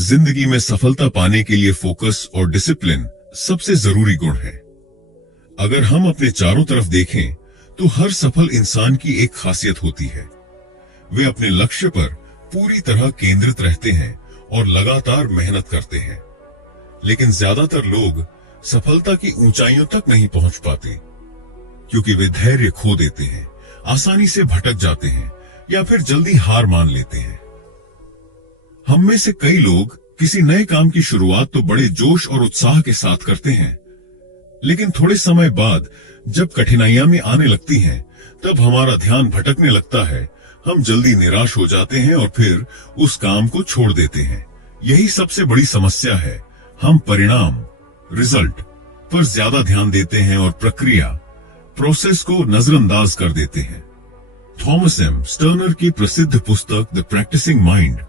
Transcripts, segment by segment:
जिंदगी में सफलता पाने के लिए फोकस और डिसिप्लिन सबसे जरूरी गुण है। अगर हम अपने चारों तरफ देखें तो हर सफल इंसान की एक खासियत होती है। वे अपने लक्ष्य पर पूरी तरह केंद्रित रहते हैं और लगातार मेहनत करते हैं। लेकिन ज्यादातर लोग सफलता की ऊंचाइयों तक नहीं पहुंच पाते, क्योंकि वे धैर्य खो देते हैं, आसानी से भटक जाते हैं या फिर जल्दी हार मान लेते हैं। हम में से कई लोग किसी नए काम की शुरुआत तो बड़े जोश और उत्साह के साथ करते हैं, लेकिन थोड़े समय बाद जब कठिनाइयां में आने लगती हैं, तब हमारा ध्यान भटकने लगता है। हम जल्दी निराश हो जाते हैं और फिर उस काम को छोड़ देते हैं। यही सबसे बड़ी समस्या है। हम परिणाम, रिजल्ट पर ज्यादा ध्यान देते हैं और प्रक्रिया, प्रोसेस को नजरअंदाज कर देते हैं। थॉमस एम स्टर्नर की प्रसिद्ध पुस्तक द प्रैक्टिसिंग माइंड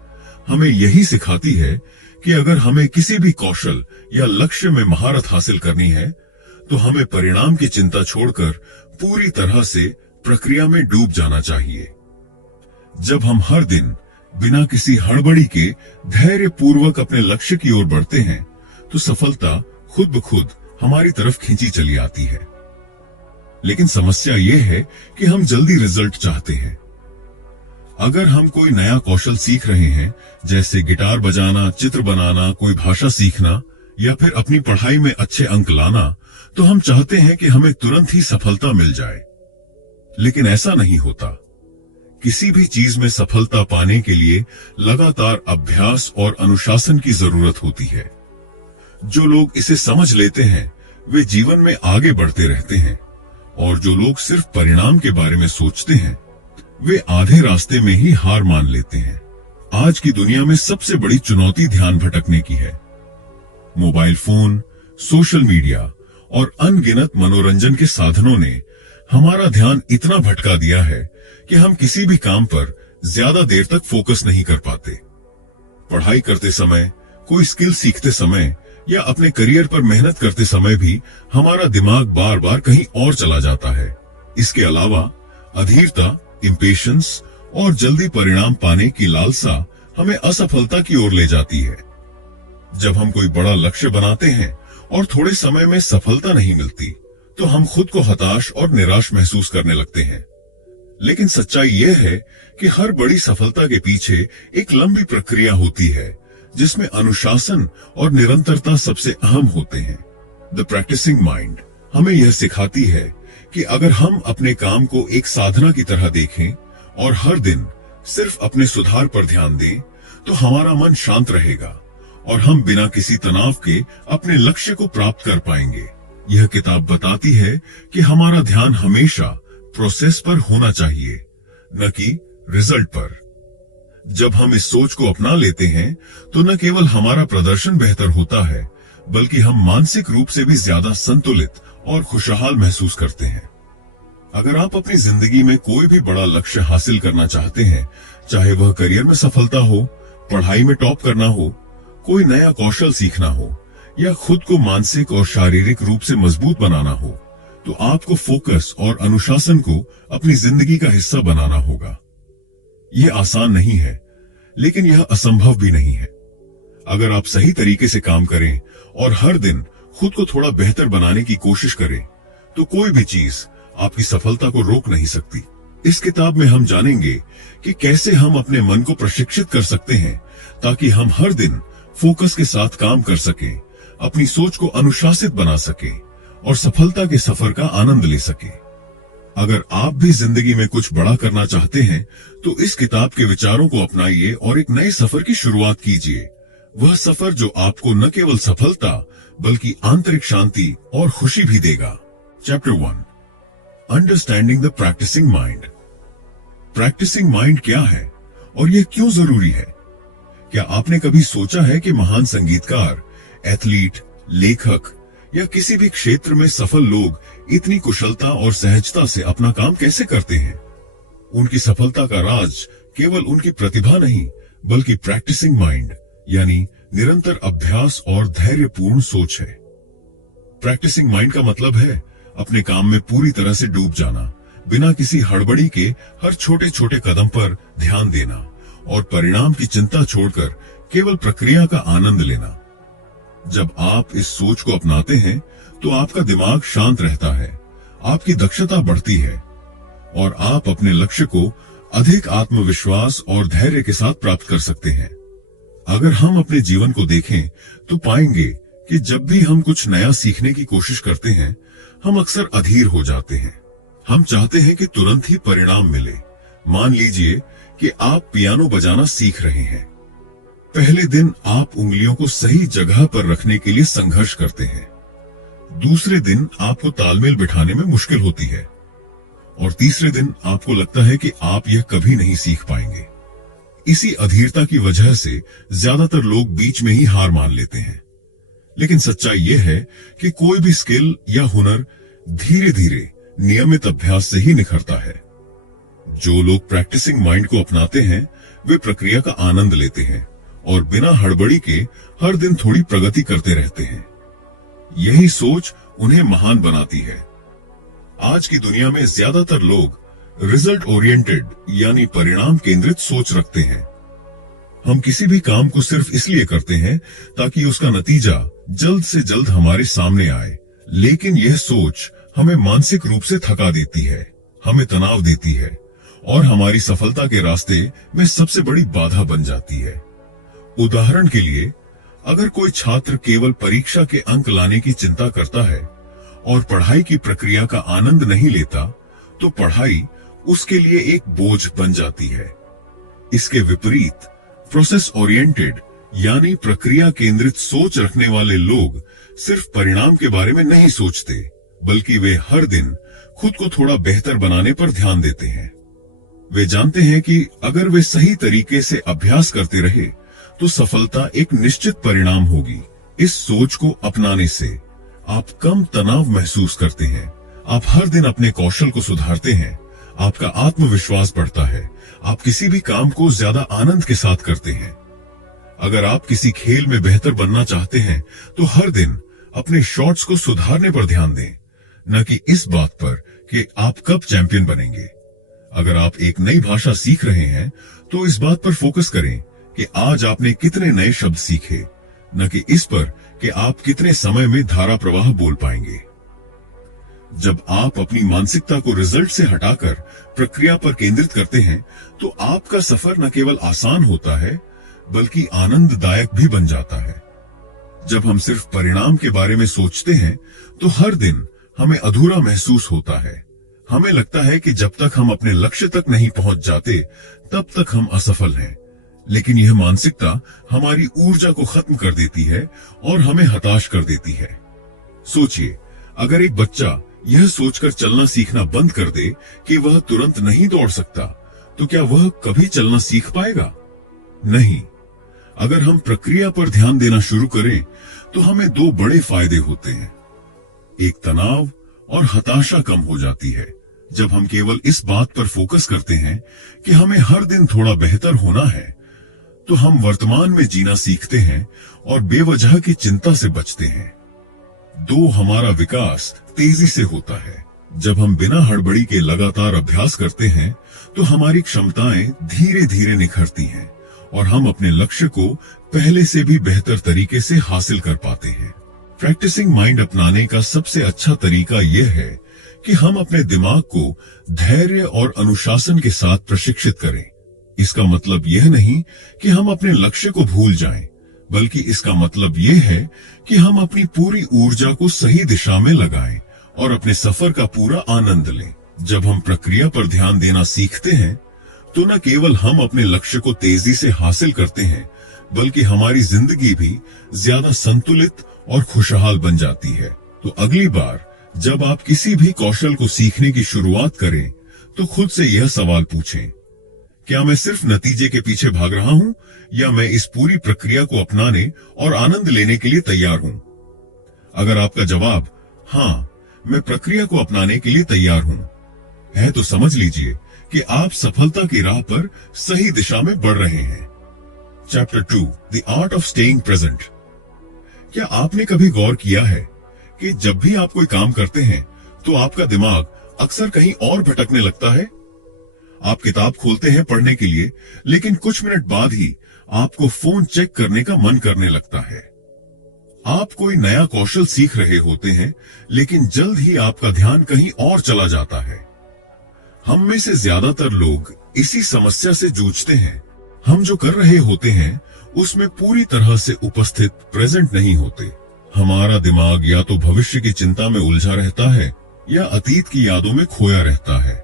हमें यही सिखाती है कि अगर हमें किसी भी कौशल या लक्ष्य में महारत हासिल करनी है, तो हमें परिणाम की चिंता छोड़कर पूरी तरह से प्रक्रिया में डूब जाना चाहिए। जब हम हर दिन बिना किसी हड़बड़ी के धैर्य पूर्वक अपने लक्ष्य की ओर बढ़ते हैं, तो सफलता खुद ब खुद हमारी तरफ खींची चली आती है। लेकिन समस्या यह है कि हम जल्दी रिजल्ट चाहते हैं। अगर हम कोई नया कौशल सीख रहे हैं, जैसे गिटार बजाना, चित्र बनाना, कोई भाषा सीखना या फिर अपनी पढ़ाई में अच्छे अंक लाना, तो हम चाहते हैं कि हमें तुरंत ही सफलता मिल जाए। लेकिन ऐसा नहीं होता। किसी भी चीज में सफलता पाने के लिए लगातार अभ्यास और अनुशासन की जरूरत होती है। जो लोग इसे समझ लेते हैं, वे जीवन में आगे बढ़ते रहते हैं, और जो लोग सिर्फ परिणाम के बारे में सोचते हैं, वे आधे रास्ते में ही हार मान लेते हैं। आज की दुनिया में सबसे बड़ी चुनौती ध्यान भटकने की है। मोबाइल फोन, सोशल मीडिया और अनगिनत मनोरंजन के साधनों ने हमारा ध्यान इतना भटका दिया है कि हम किसी भी काम पर ज्यादा देर तक फोकस नहीं कर पाते। पढ़ाई करते समय, कोई स्किल सीखते समय या अपने करियर पर मेहनत करते समय भी हमारा दिमाग बार बार कहीं और चला जाता है। इसके अलावा अधीरता, इंपेशेंस और जल्दी परिणाम पाने की लालसा हमें असफलता की ओर ले जाती है। जब हम कोई बड़ा लक्ष्य बनाते हैं और थोड़े समय में सफलता नहीं मिलती, तो हम खुद को हताश और निराश महसूस करने लगते हैं। लेकिन सच्चाई यह है कि हर बड़ी सफलता के पीछे एक लंबी प्रक्रिया होती है, जिसमें अनुशासन और निरंतरता सबसे अहम होते हैं। द प्रैक्टिसिंग माइंड हमें यह सिखाती है कि अगर हम अपने काम को एक साधना की तरह देखें और हर दिन सिर्फ अपने सुधार पर ध्यान दें, तो हमारा मन शांत रहेगा और हम बिना किसी तनाव के अपने लक्ष्य को प्राप्त कर पाएंगे। यह किताब बताती है कि हमारा ध्यान हमेशा प्रोसेस पर होना चाहिए, न कि रिजल्ट पर। जब हम इस सोच को अपना लेते हैं, तो न केवल हमारा प्रदर्शन बेहतर होता है, बल्कि हम मानसिक रूप से भी ज्यादा संतुलित और खुशहाल महसूस करते हैं। अगर आप अपनी जिंदगी में कोई भी बड़ा लक्ष्य हासिल करना चाहते हैं, चाहे वह करियर में सफलता हो, पढ़ाई में टॉप करना हो, कोई नया कौशल सीखना हो या खुद को मानसिक और शारीरिक रूप से मजबूत बनाना हो, तो आपको फोकस और अनुशासन को अपनी जिंदगी का हिस्सा बनाना होगा। यह आसान नहीं है, लेकिन यह असंभव भी नहीं है। अगर आप सही तरीके से काम करें और हर दिन खुद को थोड़ा बेहतर बनाने की कोशिश करें, तो कोई भी चीज आपकी सफलता को रोक नहीं सकती। इस किताब में हम जानेंगे कि कैसे हम अपने मन को प्रशिक्षित कर सकते हैं, ताकि हम हर दिन फोकस के साथ काम कर सकें, अपनी सोच को अनुशासित बना सकें और सफलता के सफर का आनंद ले सकें। अगर आप भी जिंदगी में कुछ बड़ा करना चाहते हैं, तो इस किताब के विचारों को अपनाइए और एक नए सफर की शुरुआत कीजिए। वह सफर जो आपको न केवल सफलता, बल्कि आंतरिक शांति और खुशी भी देगा। Chapter 1, understanding the practising mind. Practising mind क्या है और यह क्यों जरूरी है? क्या आपने कभी सोचा है कि महान संगीतकार, एथलीट, लेखक या किसी भी क्षेत्र में सफल लोग इतनी कुशलता और सहजता से अपना काम कैसे करते हैं? उनकी सफलता का राज केवल उनकी प्रतिभा नहीं, बल्कि प्रैक्टिसिंग माइंड यानी निरंतर अभ्यास और धैर्यपूर्ण सोच है। प्रैक्टिसिंग माइंड का मतलब है अपने काम में पूरी तरह से डूब जाना, बिना किसी हड़बड़ी के हर छोटे छोटे कदम पर ध्यान देना और परिणाम की चिंता छोड़कर केवल प्रक्रिया का आनंद लेना। जब आप इस सोच को अपनाते हैं तो आपका दिमाग शांत रहता है, आपकी दक्षता बढ़ती है और आप अपने लक्ष्य को अधिक आत्मविश्वास और धैर्य के साथ प्राप्त कर सकते हैं। अगर हम अपने जीवन को देखें तो पाएंगे कि जब भी हम कुछ नया सीखने की कोशिश करते हैं, हम अक्सर अधीर हो जाते हैं। हम चाहते हैं कि तुरंत ही परिणाम मिले। मान लीजिए कि आप पियानो बजाना सीख रहे हैं। पहले दिन आप उंगलियों को सही जगह पर रखने के लिए संघर्ष करते हैं। दूसरे दिन आपको तालमेल बिठाने में मुश्किल होती है और तीसरे दिन आपको लगता है कि आप यह कभी नहीं सीख पाएंगे। इसी अधीरता की वजह से ज्यादातर लोग बीच में ही हार मान लेते हैं। लेकिन सच्चाई यह है कि कोई भी स्किल या हुनर धीरे धीरे नियमित अभ्यास से ही निखरता है। जो लोग प्रैक्टिसिंग माइंड को अपनाते हैं वे प्रक्रिया का आनंद लेते हैं और बिना हड़बड़ी के हर दिन थोड़ी प्रगति करते रहते हैं। यही सोच उन्हें महान बनाती है। आज की दुनिया में ज्यादातर लोग रिजल्ट ओरिएंटेड यानी परिणाम केंद्रित सोच रखते हैं। हम किसी भी काम को सिर्फ इसलिए करते हैं ताकि उसका नतीजा जल्द से जल्द हमारे सामने आए। लेकिन यह सोच हमें मानसिक रूप से थका देती है, हमें तनाव देती है और हमारी सफलता के रास्ते में सबसे बड़ी बाधा बन जाती है। उदाहरण के लिए, अगर कोई छात्र केवल परीक्षा के अंक लाने की चिंता करता है और पढ़ाई की प्रक्रिया का आनंद नहीं लेता, तो पढ़ाई उसके लिए एक बोझ बन जाती है। इसके विपरीत प्रोसेस ओरिएंटेड यानी प्रक्रिया केंद्रित सोच रखने वाले लोग सिर्फ परिणाम के बारे में नहीं सोचते, बल्कि वे हर दिन खुद को थोड़ा बेहतर बनाने पर ध्यान देते हैं। वे जानते हैं कि अगर वे सही तरीके से अभ्यास करते रहे तो सफलता एक निश्चित परिणाम होगी। इस सोच को अपनाने से आप कम तनाव महसूस करते हैं, आप हर दिन अपने कौशल को सुधारते हैं, आपका आत्मविश्वास बढ़ता है, आप किसी भी काम को ज्यादा आनंद के साथ करते हैं। अगर आप किसी खेल में बेहतर बनना चाहते हैं तो हर दिन अपने शॉट्स को सुधारने पर ध्यान दें, न कि इस बात पर कि आप कब चैंपियन बनेंगे। अगर आप एक नई भाषा सीख रहे हैं तो इस बात पर फोकस करें कि आज आपने कितने नए शब्द सीखे, न कि इस पर कि आप कितने समय में धारा प्रवाह बोल पाएंगे। जब आप अपनी मानसिकता को रिजल्ट से हटाकर प्रक्रिया पर केंद्रित करते हैं तो आपका सफर न केवल आसान होता है बल्कि आनंददायक भी बन जाता है। जब हम सिर्फ परिणाम के बारे में सोचते हैं तो हर दिन हमें अधूरा महसूस होता है। हमें लगता है कि जब तक हम अपने लक्ष्य तक नहीं पहुंच जाते तब तक हम असफल हैं। लेकिन यह मानसिकता हमारी ऊर्जा को खत्म कर देती है और हमें हताश कर देती है। सोचिए, अगर एक बच्चा यह सोचकर चलना सीखना बंद कर दे कि वह तुरंत नहीं दौड़ सकता, तो क्या वह कभी चलना सीख पाएगा? नहीं। अगर हम प्रक्रिया पर ध्यान देना शुरू करें तो हमें दो बड़े फायदे होते हैं। एक, तनाव और हताशा कम हो जाती है। जब हम केवल इस बात पर फोकस करते हैं कि हमें हर दिन थोड़ा बेहतर होना है, तो हम वर्तमान में जीना सीखते हैं और बेवजह की चिंता से बचते हैं। दो, हमारा विकास तेजी से होता है। जब हम बिना हड़बड़ी के लगातार अभ्यास करते हैं तो हमारी क्षमताएं धीरे धीरे निखरती हैं और हम अपने लक्ष्य को पहले से भी बेहतर तरीके से हासिल कर पाते हैं। प्रैक्टिसिंग माइंड अपनाने का सबसे अच्छा तरीका यह है कि हम अपने दिमाग को धैर्य और अनुशासन के साथ प्रशिक्षित करें। इसका मतलब यह नहीं कि हम अपने लक्ष्य को भूल जाएं, बल्कि इसका मतलब यह है कि हम अपनी पूरी ऊर्जा को सही दिशा में लगाएं और अपने सफर का पूरा आनंद लें। जब हम प्रक्रिया पर ध्यान देना सीखते हैं तो न केवल हम अपने लक्ष्य को तेजी से हासिल करते हैं, बल्कि हमारी जिंदगी भी ज्यादा संतुलित और खुशहाल बन जाती है। तो अगली बार जब आप किसी भी कौशल को सीखने की शुरुआत करें तो खुद से यह सवाल पूछें, क्या मैं सिर्फ नतीजे के पीछे भाग रहा हूं या मैं इस पूरी प्रक्रिया को अपनाने और आनंद लेने के लिए तैयार हूं? अगर आपका जवाब हां, मैं प्रक्रिया को अपनाने के लिए तैयार हूं है, तो समझ लीजिए कि आप सफलता की राह पर सही दिशा में बढ़ रहे हैं। Chapter 2, the art of staying present. क्या आपने कभी गौर किया है कि जब भी आप कोई काम करते हैं तो आपका दिमाग अक्सर कहीं और भटकने लगता है? आप किताब खोलते हैं पढ़ने के लिए, लेकिन कुछ मिनट बाद ही आपको फोन चेक करने का मन करने लगता है। आप कोई नया कौशल सीख रहे होते हैं, लेकिन जल्द ही आपका ध्यान कहीं और चला जाता है। हम में से ज्यादातर लोग इसी समस्या से जूझते हैं। हम जो कर रहे होते हैं उसमें पूरी तरह से उपस्थित, प्रेजेंट नहीं होते। हमारा दिमाग या तो भविष्य की चिंता में उलझा रहता है या अतीत की यादों में खोया रहता है।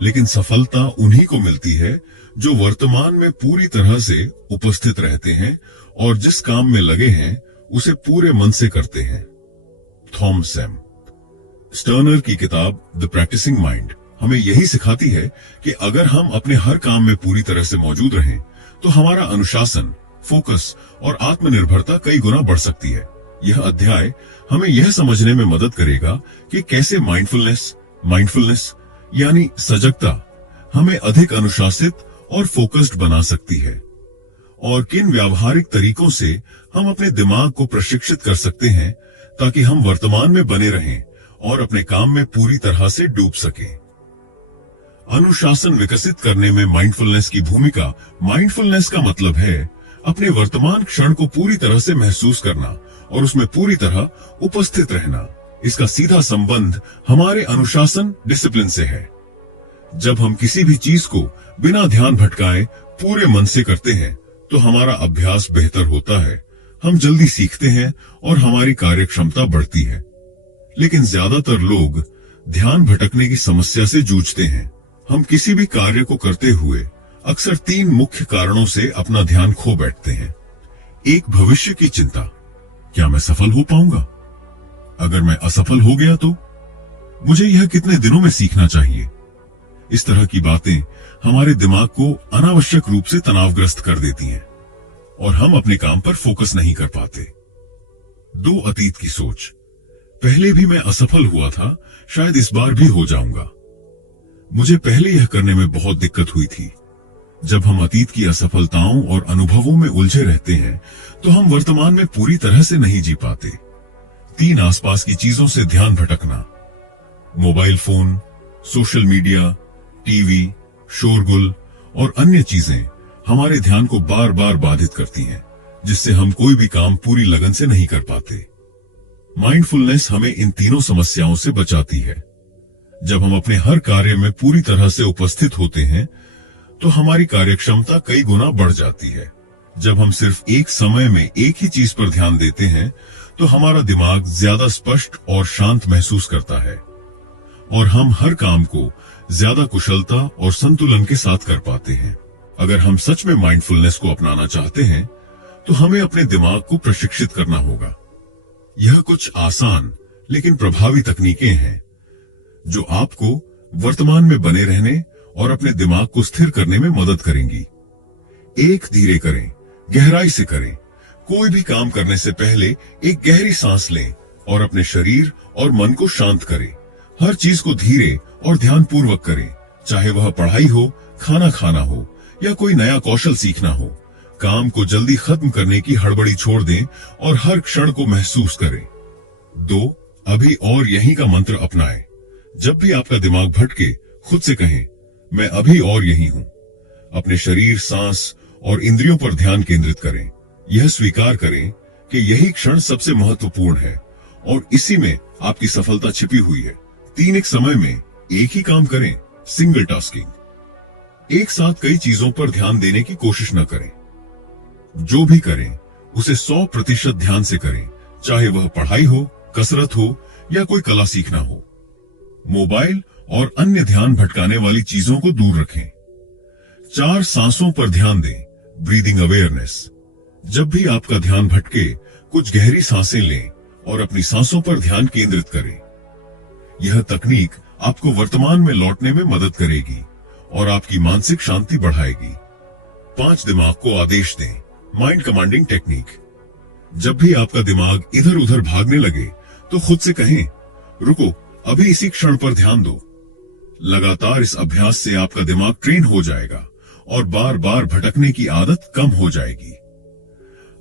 लेकिन सफलता उन्हीं को मिलती है जो वर्तमान में पूरी तरह से उपस्थित रहते हैं और जिस काम में लगे हैं उसे पूरे मन से करते हैं। थॉमस एम स्टर्नर की किताब द प्रैक्टिसिंग माइंड हमें यही सिखाती है कि अगर हम अपने हर काम में पूरी तरह से मौजूद रहें तो हमारा अनुशासन, फोकस और आत्मनिर्भरता कई गुना बढ़ सकती है। यह अध्याय हमें यह समझने में मदद करेगा कि कैसे माइंडफुलनेस यानी सजगता हमें अधिक अनुशासित और फोकस्ड बना सकती है, और किन व्यावहारिक तरीकों से हम अपने दिमाग को प्रशिक्षित कर सकते हैं ताकि हम वर्तमान में बने रहें और अपने काम में पूरी तरह से डूब सकें। अनुशासन विकसित करने में माइंडफुलनेस की भूमिका। माइंडफुलनेस का मतलब है अपने वर्तमान क्षण को पूरी तरह से महसूस करना और उसमें पूरी तरह उपस्थित रहना। इसका सीधा संबंध हमारे अनुशासन, डिसिप्लिन से है। जब हम किसी भी चीज को बिना ध्यान भटकाए पूरे मन से करते हैं तो हमारा अभ्यास बेहतर होता है, हम जल्दी सीखते हैं और हमारी कार्यक्षमता बढ़ती है। लेकिन ज्यादातर लोग ध्यान भटकने की समस्या से जूझते हैं। हम किसी भी कार्य को करते हुए अक्सर 3 मुख्य कारणों से अपना ध्यान खो बैठते हैं। एक, भविष्य की चिंता, क्या मैं सफल हो पाऊंगा? अगर मैं असफल हो गया तो मुझे यह कितने दिनों में सीखना चाहिए? इस तरह की बातें हमारे दिमाग को अनावश्यक रूप से तनावग्रस्त कर देती हैं और हम अपने काम पर फोकस नहीं कर पाते। 2, अतीत की सोच, पहले भी मैं असफल हुआ था, शायद इस बार भी हो जाऊंगा। मुझे पहले यह करने में बहुत दिक्कत हुई थी। जब हम अतीत की असफलताओं और अनुभवों में उलझे रहते हैं तो हम वर्तमान में पूरी तरह से नहीं जी पाते। 3, आसपास की चीजों से ध्यान भटकना, mobile phone, social media, TV, शोरगुल और अन्य चीजें हमारे ध्यान को बार बार बाधित करती हैं, जिससे हम कोई भी काम पूरी लगन से नहीं कर पाते। माइंडफुलनेस हमें इन तीनों समस्याओं से बचाती है। जब हम अपने हर कार्य में पूरी तरह से उपस्थित होते हैं तो हमारी कार्यक्षमता कई गुना बढ़ जाती है। जब हम सिर्फ एक समय में एक ही चीज पर ध्यान देते हैं तो हमारा दिमाग ज्यादा स्पष्ट और शांत महसूस करता है और हम हर काम को ज्यादा कुशलता और संतुलन के साथ कर पाते हैं। अगर हम सच में माइंडफुलनेस को अपनाना चाहते हैं तो हमें अपने दिमाग को प्रशिक्षित करना होगा। यह कुछ आसान लेकिन प्रभावी तकनीकें हैं जो आपको वर्तमान में बने रहने और अपने दिमाग को स्थिर करने में मदद करेंगी। 1, धीरे करें, गहराई से करें। कोई भी काम करने से पहले एक गहरी सांस लें और अपने शरीर और मन को शांत करें। हर चीज को धीरे और ध्यानपूर्वक करें, चाहे वह पढ़ाई हो, खाना खाना हो या कोई नया कौशल सीखना हो। काम को जल्दी खत्म करने की हड़बड़ी छोड़ दें और हर क्षण को महसूस करें। 2, अभी और यहीं का मंत्र अपनाएं। जब भी आपका दिमाग भटके, खुद से कहें, मैं अभी और यहीं हूं। अपने शरीर, सांस और इंद्रियों पर ध्यान केंद्रित करें। यह स्वीकार करें कि यही क्षण सबसे महत्वपूर्ण है और इसी में आपकी सफलता छिपी हुई है। 3, एक समय में एक ही काम करें, सिंगल टास्किंग। एक साथ कई चीजों पर ध्यान देने की कोशिश न करें। जो भी करें उसे 100% ध्यान से करें, चाहे वह पढ़ाई हो, कसरत हो या कोई कला सीखना हो। मोबाइल और अन्य ध्यान भटकाने वाली चीजों को दूर रखें। 4, सांसों पर ध्यान दें, ब्रीदिंग अवेयरनेस। जब भी आपका ध्यान भटके, कुछ गहरी सांसें लें और अपनी सांसों पर ध्यान केंद्रित करें। यह तकनीक आपको वर्तमान में लौटने में मदद करेगी और आपकी मानसिक शांति बढ़ाएगी। 5, दिमाग को आदेश दें, माइंड कमांडिंग टेक्निक। जब भी आपका दिमाग इधर उधर भागने लगे तो खुद से कहें, रुको, अभी इसी क्षण पर ध्यान दो। लगातार इस अभ्यास से आपका दिमाग ट्रेन हो जाएगा और बार बार भटकने की आदत कम हो जाएगी।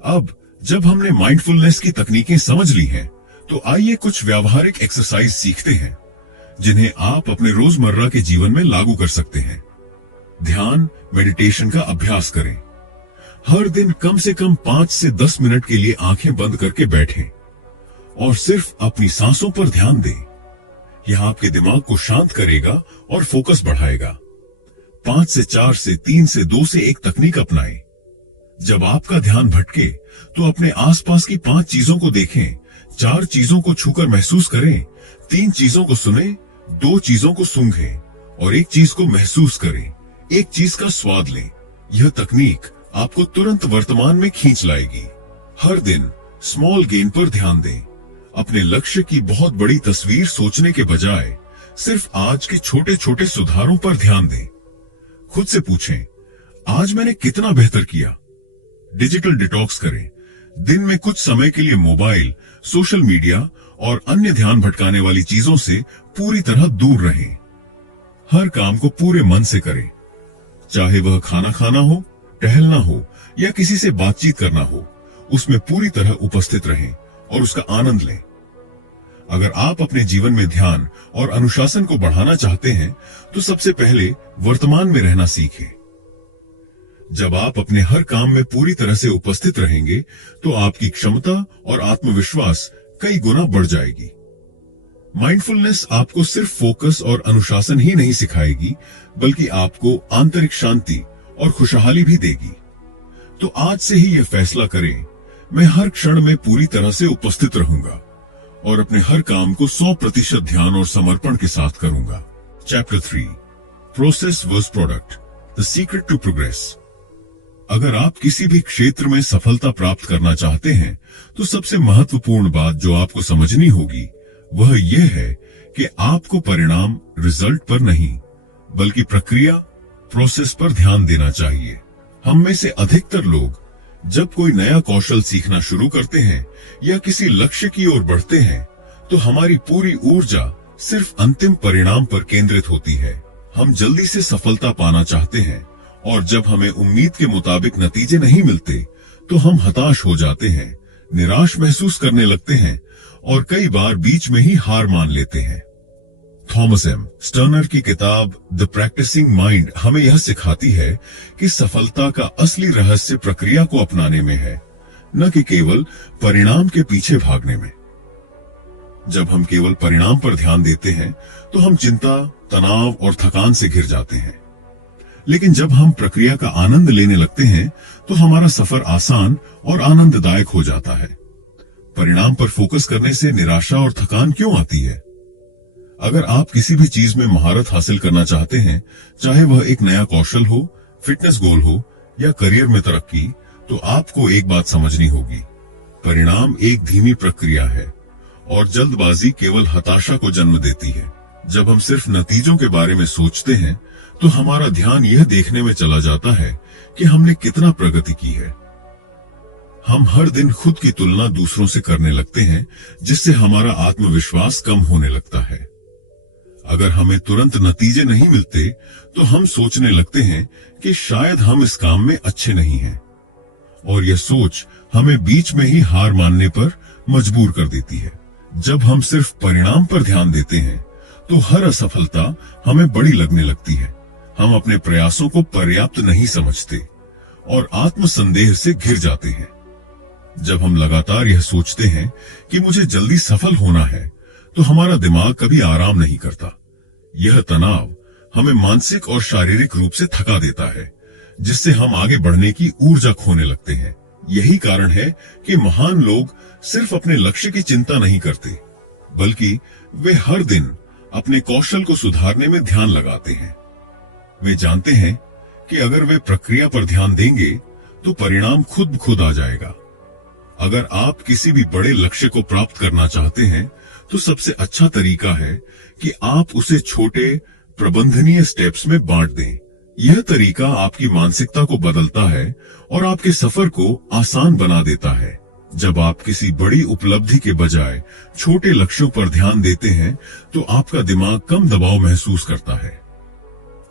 अब जब हमने माइंडफुलनेस की तकनीकें समझ ली हैं, तो आइए कुछ व्यावहारिक एक्सरसाइज सीखते हैं जिन्हें आप अपने रोजमर्रा के जीवन में लागू कर सकते हैं। ध्यान, मेडिटेशन का अभ्यास करें। हर दिन कम से कम 5 से 10 मिनट के लिए आंखें बंद करके बैठें और सिर्फ अपनी सांसों पर ध्यान दें। यह आपके दिमाग को शांत करेगा और फोकस बढ़ाएगा। 5 से 4 से 3 से 2 से 1 तकनीक अपनाएं। जब आपका ध्यान भटके तो अपने आसपास की 5 चीजों को देखें, 4 चीजों को छूकर महसूस करें, 3 चीजों को सुनें, 2 चीजों को सूंघें और 1 चीज को महसूस करें। 1 चीज का स्वाद लें। यह तकनीक आपको तुरंत वर्तमान में खींच लाएगी। हर दिन स्मॉल गेन पर ध्यान दें। अपने लक्ष्य की बहुत बड़ी तस्वीर सोचने के बजाय सिर्फ आज के छोटे छोटे सुधारों पर ध्यान दें। खुद से पूछें, आज मैंने कितना बेहतर किया। डिजिटल डिटॉक्स करें। दिन में कुछ समय के लिए मोबाइल, सोशल मीडिया और अन्य ध्यान भटकाने वाली चीजों से पूरी तरह दूर रहें। हर काम को पूरे मन से करें, चाहे वह खाना खाना हो, टहलना हो या किसी से बातचीत करना हो। उसमें पूरी तरह उपस्थित रहें और उसका आनंद लें। अगर आप अपने जीवन में ध्यान और अनुशासन को बढ़ाना चाहते हैं तो सबसे पहले वर्तमान में रहना सीखें। जब आप अपने हर काम में पूरी तरह से उपस्थित रहेंगे तो आपकी क्षमता और आत्मविश्वास कई गुना बढ़ जाएगी। माइंडफुलनेस आपको सिर्फ फोकस और अनुशासन ही नहीं सिखाएगी, बल्कि आपको आंतरिक शांति और खुशहाली भी देगी। तो आज से ही यह फैसला करें, मैं हर क्षण में पूरी तरह से उपस्थित रहूंगा और अपने हर काम को 100% ध्यान और समर्पण के साथ करूंगा। Chapter 3, process versus product, the secret to progress. अगर आप किसी भी क्षेत्र में सफलता प्राप्त करना चाहते हैं तो सबसे महत्वपूर्ण बात जो आपको समझनी होगी वह यह है कि आपको परिणाम, रिजल्ट पर नहीं बल्कि प्रक्रिया, प्रोसेस पर ध्यान देना चाहिए। हम में से अधिकतर लोग जब कोई नया कौशल सीखना शुरू करते हैं या किसी लक्ष्य की ओर बढ़ते हैं तो हमारी पूरी ऊर्जा सिर्फ अंतिम परिणाम पर केंद्रित होती है। हम जल्दी से सफलता पाना चाहते हैं और जब हमें उम्मीद के मुताबिक नतीजे नहीं मिलते तो हम हताश हो जाते हैं, निराश महसूस करने लगते हैं और कई बार बीच में ही हार मान लेते हैं। थॉमस एम स्टर्नर की किताब द प्रैक्टिसिंग माइंड हमें यह सिखाती है कि सफलता का असली रहस्य प्रक्रिया को अपनाने में है, न कि केवल परिणाम के पीछे भागने में। जब हम केवल परिणाम पर ध्यान देते हैं तो हम चिंता, तनाव और थकान से घिर जाते हैं। लेकिन जब हम प्रक्रिया का आनंद लेने लगते हैं तो हमारा सफर आसान और आनंददायक हो जाता है। परिणाम पर फोकस करने से निराशा और थकान क्यों आती है? अगर आप किसी भी चीज में महारत हासिल करना चाहते हैं, चाहे वह एक नया कौशल हो, फिटनेस गोल हो या करियर में तरक्की, तो आपको एक बात समझनी होगी, परिणाम एक धीमी प्रक्रिया है और जल्दबाजी केवल हताशा को जन्म देती है। जब हम सिर्फ नतीजों के बारे में सोचते हैं तो हमारा ध्यान यह देखने में चला जाता है कि हमने कितना प्रगति की है। हम हर दिन खुद की तुलना दूसरों से करने लगते हैं, जिससे हमारा आत्मविश्वास कम होने लगता है। अगर हमें तुरंत नतीजे नहीं मिलते तो हम सोचने लगते हैं कि शायद हम इस काम में अच्छे नहीं हैं और यह सोच हमें बीच में ही हार मानने पर मजबूर कर देती है। जब हम सिर्फ परिणाम पर ध्यान देते हैं तो हर असफलता हमें बड़ी लगने लगती है। हम अपने प्रयासों को पर्याप्त नहीं समझते और आत्मसंदेह से घिर जाते हैं। जब हम लगातार यह सोचते हैं कि मुझे जल्दी सफल होना है तो हमारा दिमाग कभी आराम नहीं करता। यह तनाव हमें मानसिक और शारीरिक रूप से थका देता है, जिससे हम आगे बढ़ने की ऊर्जा खोने लगते हैं। यही कारण है कि महान लोग सिर्फ अपने लक्ष्य की चिंता नहीं करते, बल्कि वे हर दिन अपने कौशल को सुधारने में ध्यान लगाते हैं। वे जानते हैं कि अगर वे प्रक्रिया पर ध्यान देंगे तो परिणाम खुद ब खुद आ जाएगा। अगर आप किसी भी बड़े लक्ष्य को प्राप्त करना चाहते हैं तो सबसे अच्छा तरीका है कि आप उसे छोटे, प्रबंधनीय स्टेप्स में बांट दें। यह तरीका आपकी मानसिकता को बदलता है और आपके सफर को आसान बना देता है। जब आप किसी बड़ी उपलब्धि के बजाय छोटे लक्ष्यों पर ध्यान देते हैं तो आपका दिमाग कम दबाव महसूस करता है।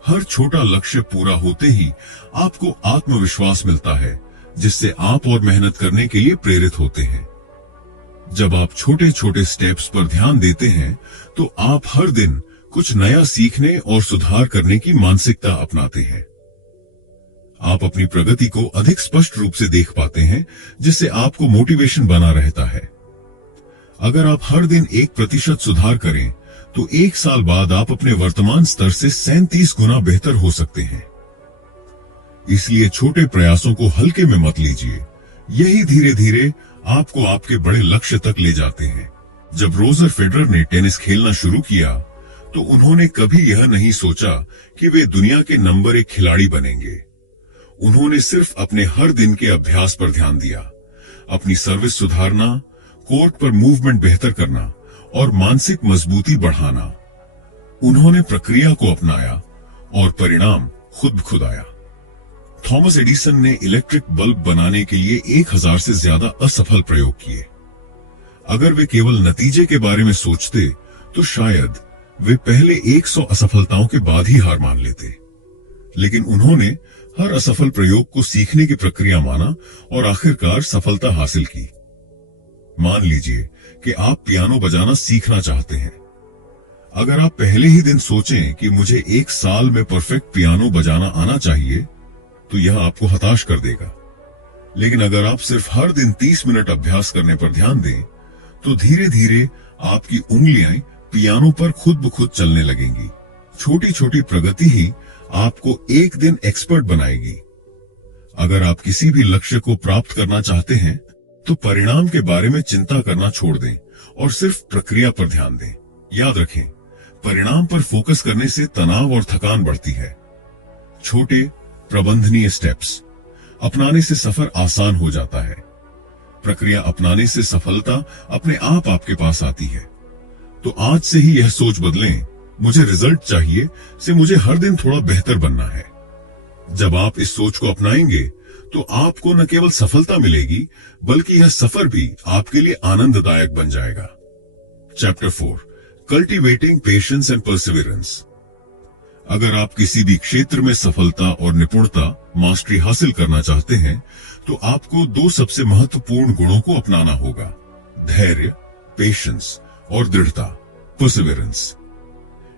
हर छोटा लक्ष्य पूरा होते ही आपको आत्मविश्वास मिलता है, जिससे आप और मेहनत करने के लिए प्रेरित होते हैं। जब आप छोटे छोटे स्टेप्स पर ध्यान देते हैं तो आप हर दिन कुछ नया सीखने और सुधार करने की मानसिकता अपनाते हैं। आप अपनी प्रगति को अधिक स्पष्ट रूप से देख पाते हैं, जिससे आपको मोटिवेशन बना रहता है। अगर आप हर दिन 1% सुधार करें, तो 1 साल बाद आप अपने वर्तमान स्तर से 37 गुना बेहतर हो सकते हैं। इसलिए छोटे प्रयासों को हल्के में मत लीजिए। यही धीरे धीरे आपको आपके बड़े लक्ष्य तक ले जाते हैं। जब रोजर फेडरर ने टेनिस खेलना शुरू किया, तो उन्होंने कभी यह नहीं सोचा कि वे दुनिया के नंबर 1 खिलाड़ी बनेंगे। उन्होंने सिर्फ अपने हर दिन के अभ्यास पर ध्यान दिया, अपनी सर्विस सुधारना, कोर्ट पर मूवमेंट बेहतर करना और मानसिक मजबूती बढ़ाना। उन्होंने प्रक्रिया को अपनाया और परिणाम खुद ब खुद आया। थॉमस एडिसन ने इलेक्ट्रिक बल्ब बनाने के लिए 1000 से ज्यादा असफल प्रयोग किए। अगर वे केवल नतीजे के बारे में सोचते, तो शायद वे पहले 100 असफलताओं के बाद ही हार मान लेते। लेकिन उन्होंने हर असफल प्रयोग को सीखने की प्रक्रिया माना और आखिरकार सफलता हासिल की। मान लीजिए कि आप पियानो बजाना सीखना चाहते हैं। अगर आप पहले ही दिन सोचें कि मुझे 1 साल में परफेक्ट पियानो बजाना आना चाहिए, तो यह आपको हताश कर देगा। लेकिन अगर आप सिर्फ हर दिन 30 मिनट अभ्यास करने पर ध्यान दें, तो धीरे धीरे आपकी उंगलियां पियानो पर खुद ब खुद चलने लगेंगी। छोटी छोटी प्रगति ही आपको एक दिन एक्सपर्ट बनाएगी। अगर आप किसी भी लक्ष्य को प्राप्त करना चाहते हैं, तो परिणाम के बारे में चिंता करना छोड़ दें और सिर्फ प्रक्रिया पर ध्यान दें। याद रखें, परिणाम पर फोकस करने से तनाव और थकान बढ़ती है। छोटे प्रबंधनीय स्टेप्स अपनाने से सफर आसान हो जाता है। प्रक्रिया अपनाने से सफलता अपने आप आपके पास आती है। तो आज से ही यह सोच बदलें, मुझे रिजल्ट चाहिए से मुझे हर दिन थोड़ा बेहतर बनना है। जब आप इस सोच को अपनाएंगे, तो आपको न केवल सफलता मिलेगी, बल्कि यह सफर भी आपके लिए आनंददायक बन जाएगा। Chapter 4, cultivating patience and Perseverance. अगर आप किसी भी क्षेत्र में सफलता और निपुणता मास्टरी हासिल करना चाहते हैं, तो आपको 2 सबसे महत्वपूर्ण गुणों को अपनाना होगा: धैर्य, पेशेंस, और दृढ़ता, परसिवियरेंस।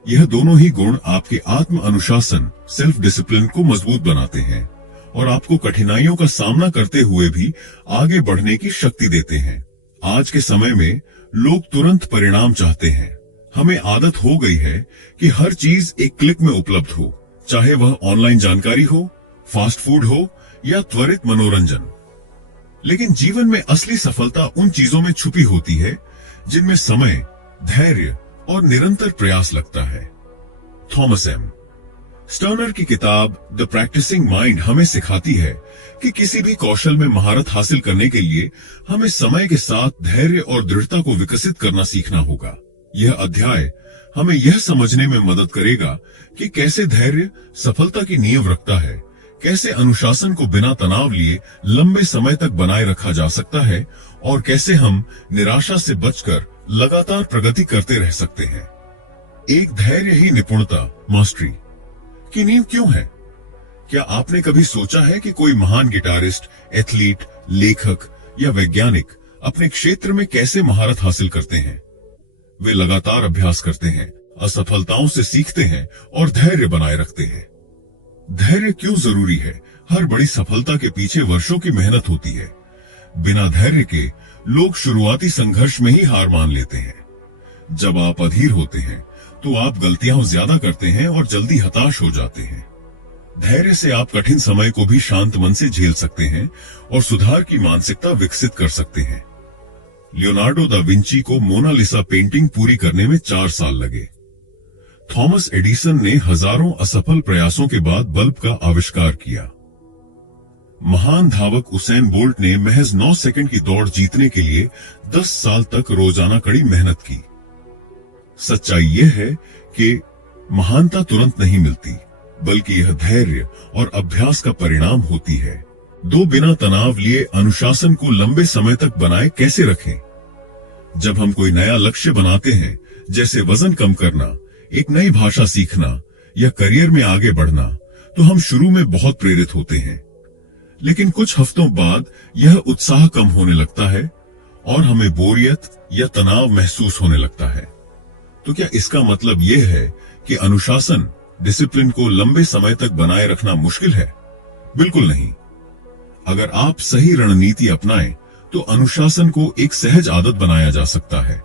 यह दोनों ही गुण आपके आत्म अनुशासन, सेल्फ डिसिप्लिन को मजबूत बनाते हैं और आपको कठिनाइयों का सामना करते हुए भी आगे बढ़ने की शक्ति देते हैं। आज के समय में लोग तुरंत परिणाम चाहते हैं। हमें आदत हो गई है कि हर चीज एक क्लिक में उपलब्ध हो, चाहे वह ऑनलाइन जानकारी हो, फास्ट फूड हो या त्वरित मनोरंजन। लेकिन जीवन में असली सफलता उन चीजों में छुपी होती है जिनमें समय, धैर्य और निरंतर प्रयास लगता है। थॉमस एम स्टर्नर की किताब द प्रैक्टिसिंग माइंड हमें सिखाती है कि किसी भी कौशल में महारत हासिल करने के लिए हमें समय के साथ धैर्य और दृढ़ता को विकसित करना सीखना होगा। यह अध्याय हमें यह समझने में मदद करेगा कि कैसे धैर्य सफलता की नींव रखता है, कैसे अनुशासन को बिना तनाव लिए लंबे समय तक बनाए रखा जा सकता है और कैसे हम निराशा से बचकर लगातार प्रगति करते रह सकते हैं। एक धैर्य ही निपुणता, मास्टरी की नींव क्यों है? क्या आपने कभी सोचा है कि कोई महान गिटारिस्ट, एथलीट, लेखक या वैज्ञानिक अपने क्षेत्र में कैसे महारत हासिल करते हैं? वे लगातार अभ्यास करते हैं, असफलताओं से सीखते हैं और धैर्य बनाए रखते हैं। धैर्य क्यों जरूरी है? हर बड़ी सफलता के पीछे वर्षों की मेहनत होती है। बिना धैर्य के लोग शुरुआती संघर्ष में ही हार मान लेते हैं। जब आप अधीर होते हैं, तो आप गलतियां ज्यादा करते हैं और जल्दी हताश हो जाते हैं। धैर्य से आप कठिन समय को भी शांत मन से झेल सकते हैं और सुधार की मानसिकता विकसित कर सकते हैं। लियोनार्डो दा विंची को मोनालिसा पेंटिंग पूरी करने में 4 साल लगे। थॉमस एडिसन ने हजारों असफल प्रयासों के बाद बल्ब का आविष्कार किया। महान धावक उसेन बोल्ट ने महज 9 सेकंड की दौड़ जीतने के लिए 10 साल तक रोजाना कड़ी मेहनत की। सच्चाई यह है कि महानता तुरंत नहीं मिलती, बल्कि यह धैर्य और अभ्यास का परिणाम होती है। बिना तनाव लिए अनुशासन को लंबे समय तक बनाए कैसे रखें? जब हम कोई नया लक्ष्य बनाते हैं, जैसे वजन कम करना, एक नई भाषा सीखना या करियर में आगे बढ़ना, तो हम शुरू में बहुत प्रेरित होते हैं। लेकिन कुछ हफ्तों बाद यह उत्साह कम होने लगता है और हमें बोरियत या तनाव महसूस होने लगता है। तो क्या इसका मतलब यह है कि अनुशासन, डिसिप्लिन को लंबे समय तक बनाए रखना मुश्किल है? बिल्कुल नहीं। अगर आप सही रणनीति अपनाएं, तो अनुशासन को एक सहज आदत बनाया जा सकता है।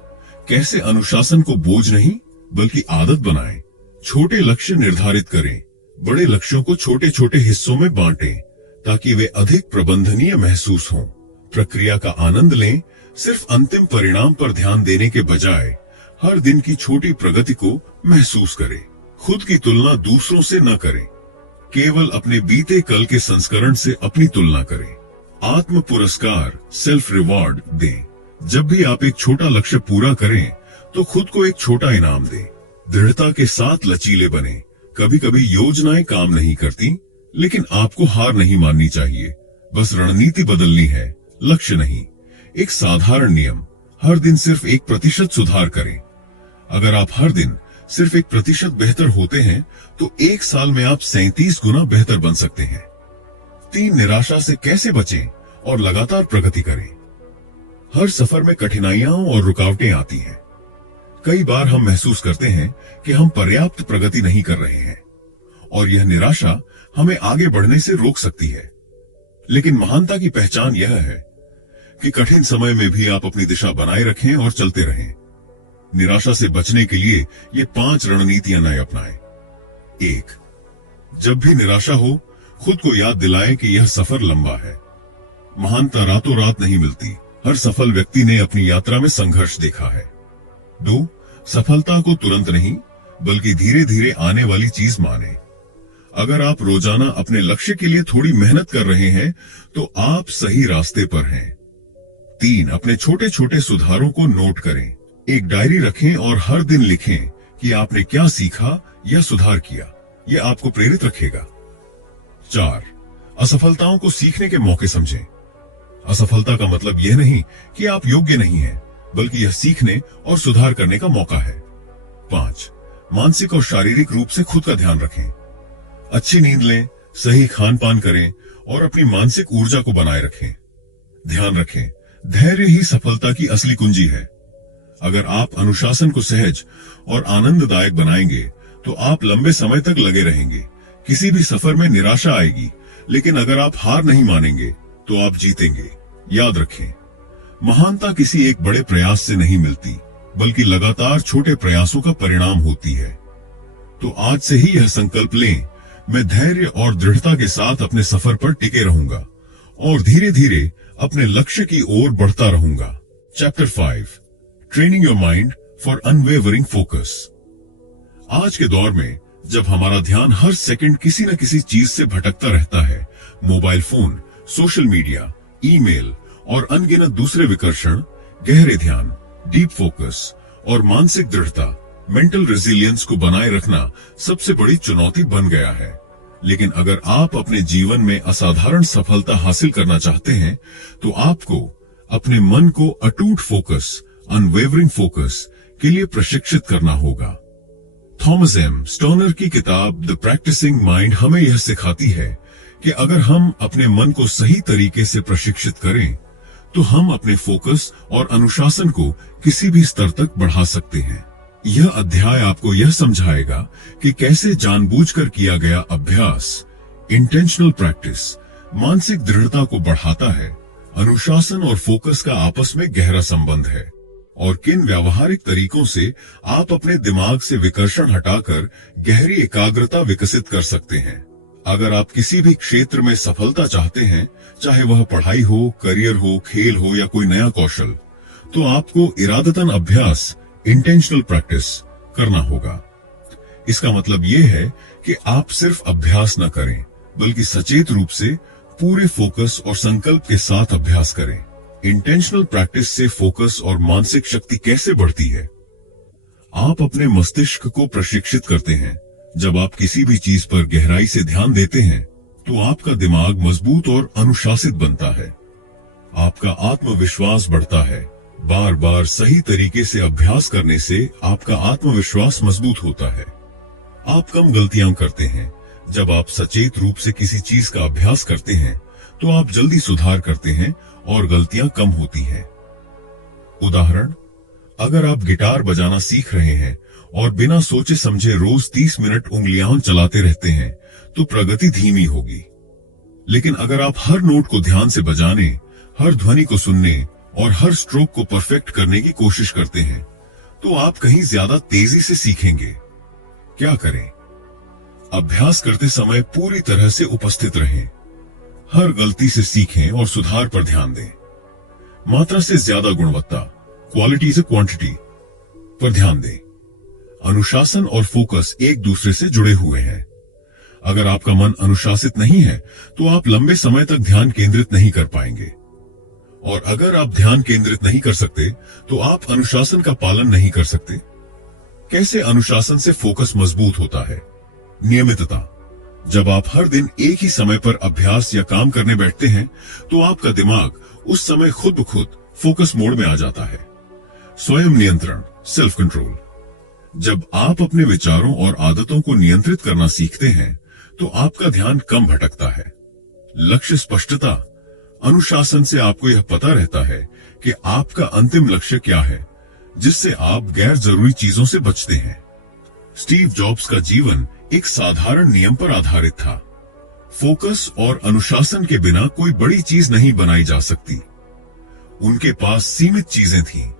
कैसे अनुशासन को बोझ नहीं बल्कि आदत बनाएं। छोटे लक्ष्य निर्धारित करें, बड़े लक्ष्यों को छोटे छोटे हिस्सों में बांटें, ताकि वे अधिक प्रबंधनीय महसूस हों। प्रक्रिया का आनंद लें, सिर्फ अंतिम परिणाम पर ध्यान देने के बजाय हर दिन की छोटी प्रगति को महसूस करें। खुद की तुलना दूसरों से न करें, केवल अपने बीते कल के संस्करण से अपनी तुलना करें। आत्म पुरस्कार, सेल्फ रिवॉर्ड दें। जब भी आप एक छोटा लक्ष्य पूरा करें, तो खुद को एक छोटा इनाम दें। दृढ़ता के साथ लचीले बने। कभी कभी योजनाएं काम नहीं करती, लेकिन आपको हार नहीं माननी चाहिए। बस रणनीति बदलनी है, लक्ष्य नहीं। एक साधारण नियम, हर दिन सिर्फ 1% सुधार करें। अगर आप हर दिन सिर्फ 1% बेहतर होते हैं, तो 1 साल में आप 37 गुना बेहतर बन सकते हैं। 3, निराशा से कैसे बचें और लगातार प्रगति करें। हर सफर में कठिनाइयां और रुकावटें आती हैं। कई बार हम महसूस करते हैं कि हम पर्याप्त प्रगति नहीं कर रहे हैं, और यह निराशा हमें आगे बढ़ने से रोक सकती है। लेकिन महानता की पहचान यह है कि कठिन समय में भी आप अपनी दिशा बनाए रखें और चलते रहें। निराशा से बचने के लिए ये 5 रणनीतियां नए अपनाएं। 1, जब भी निराशा हो, खुद को याद दिलाएं कि यह सफर लंबा है। महानता रातों रात नहीं मिलती। हर सफल व्यक्ति ने अपनी यात्रा में संघर्ष देखा है। 2, सफलता को तुरंत नहीं बल्कि धीरे धीरे आने वाली चीज माने। अगर आप रोजाना अपने लक्ष्य के लिए थोड़ी मेहनत कर रहे हैं, तो आप सही रास्ते पर हैं। 3, अपने छोटे छोटे सुधारों को नोट करें। एक डायरी रखें और हर दिन लिखें कि आपने क्या सीखा या सुधार किया। यह आपको प्रेरित रखेगा। 4, असफलताओं को सीखने के मौके समझें। असफलता का मतलब यह नहीं कि आप योग्य नहीं हैं, बल्कि यह सीखने और सुधार करने का मौका है। 5, मानसिक और शारीरिक रूप से खुद का ध्यान रखें। अच्छी नींद लें, सही खान पान करें और अपनी मानसिक ऊर्जा को बनाए रखें। ध्यान रखें, धैर्य ही सफलता की असली कुंजी है। अगर आप अनुशासन को सहज और आनंददायक बनाएंगे, तो आप लंबे समय तक लगे रहेंगे। किसी भी सफर में निराशा आएगी, लेकिन अगर आप हार नहीं मानेंगे, तो आप जीतेंगे। याद रखें, महानता किसी एक बड़े प्रयास से नहीं मिलती, बल्कि लगातार छोटे प्रयासों का परिणाम होती है। तो आज से ही यह संकल्प लें, मैं धैर्य और दृढ़ता के साथ अपने सफर पर टिके रहूंगा और धीरे धीरे अपने लक्ष्य की ओर बढ़ता रहूंगा। Chapter 5, training your mind for unwavering focus. आज के दौर में जब हमारा ध्यान हर सेकंड किसी न किसी चीज से भटकता रहता है, mobile phone, social media, email और अनगिनत दूसरे विकर्षण, गहरे ध्यान, डीप फोकस और मानसिक दृढ़ता, मेंटल रेजिलियंस को बनाए रखना सबसे बड़ी चुनौती बन गया है। लेकिन अगर आप अपने जीवन में असाधारण सफलता हासिल करना चाहते हैं, तो आपको अपने मन को अटूट फोकस, अनवेवरिंग फोकस के लिए प्रशिक्षित करना होगा। थॉमस एम स्टोनर की किताब द प्रैक्टिसिंग माइंड हमें यह सिखाती है कि अगर हम अपने मन को सही तरीके से प्रशिक्षित करें, तो हम अपने फोकस और अनुशासन को किसी भी स्तर तक बढ़ा सकते हैं। यह अध्याय आपको यह समझाएगा कि कैसे जानबूझकर किया गया अभ्यास, इंटेंशनल प्रैक्टिस, मानसिक दृढ़ता को बढ़ाता है। अनुशासन और फोकस का आपस में गहरा संबंध है, और किन व्यावहारिक तरीकों से आप अपने दिमाग से विकर्षण हटाकर गहरी एकाग्रता विकसित कर सकते हैं। अगर आप किसी भी क्षेत्र में सफलता चाहते हैं, चाहे वह पढ़ाई हो, करियर हो, खेल हो या कोई नया कौशल, तो आपको इरादतन अभ्यास, इंटेंशनल प्रैक्टिस करना होगा। इसका मतलब यह है कि आप सिर्फ अभ्यास न करें, बल्कि सचेत रूप से पूरे फोकस और संकल्प के साथ अभ्यास करें। इंटेंशनल प्रैक्टिस से फोकस और मानसिक शक्ति कैसे बढ़ती है? आप अपने मस्तिष्क को प्रशिक्षित करते हैं। जब आप किसी भी चीज पर गहराई से ध्यान देते हैं, तो आपका दिमाग मजबूत और अनुशासित बनता है। आपका आत्मविश्वास बढ़ता है। बार बार सही तरीके से अभ्यास करने से आपका आत्मविश्वास मजबूत होता है। आप कम गलतियां करते हैं। जब आप सचेत रूप से किसी चीज का अभ्यास करते हैं, तो आप जल्दी सुधार करते हैं और गलतियां कम होती हैं। उदाहरण, अगर आप गिटार बजाना सीख रहे हैं और बिना सोचे समझे रोज 30 मिनट उंगलियां चलाते रहते हैं, तो प्रगति धीमी होगी। लेकिन अगर आप हर नोट को ध्यान से बजाने, हर ध्वनि को सुनने और हर स्ट्रोक को परफेक्ट करने की कोशिश करते हैं, तो आप कहीं ज्यादा तेजी से सीखेंगे। क्या करें? अभ्यास करते समय पूरी तरह से उपस्थित रहें। हर गलती से सीखें और सुधार पर ध्यान दें। मात्रा से ज्यादा गुणवत्ता, क्वालिटी से क्वांटिटी पर ध्यान दें। अनुशासन और फोकस एक दूसरे से जुड़े हुए हैं। अगर आपका मन अनुशासित नहीं है, तो आप लंबे समय तक ध्यान केंद्रित नहीं कर पाएंगे। और अगर आप ध्यान केंद्रित नहीं कर सकते, तो आप अनुशासन का पालन नहीं कर सकते। कैसे अनुशासन से फोकस मजबूत होता है? नियमितता। जब आप हर दिन एक ही समय पर अभ्यास या काम करने बैठते हैं, तो आपका दिमाग उस समय खुद ब खुद फोकस मोड में आ जाता है। स्वयं नियंत्रण, सेल्फ कंट्रोल। जब आप अपने विचारों और आदतों को नियंत्रित करना सीखते हैं, तो आपका ध्यान कम भटकता है। लक्ष्य स्पष्टता। अनुशासन से आपको यह पता रहता है कि आपका अंतिम लक्ष्य क्या है, जिससे आप गैर जरूरी चीजों से बचते हैं। स्टीव जॉब्स का जीवन एक साधारण नियम पर आधारित था। फोकस और अनुशासन के बिना कोई बड़ी चीज नहीं बनाई जा सकती। उनके पास सीमित चीजें थीं।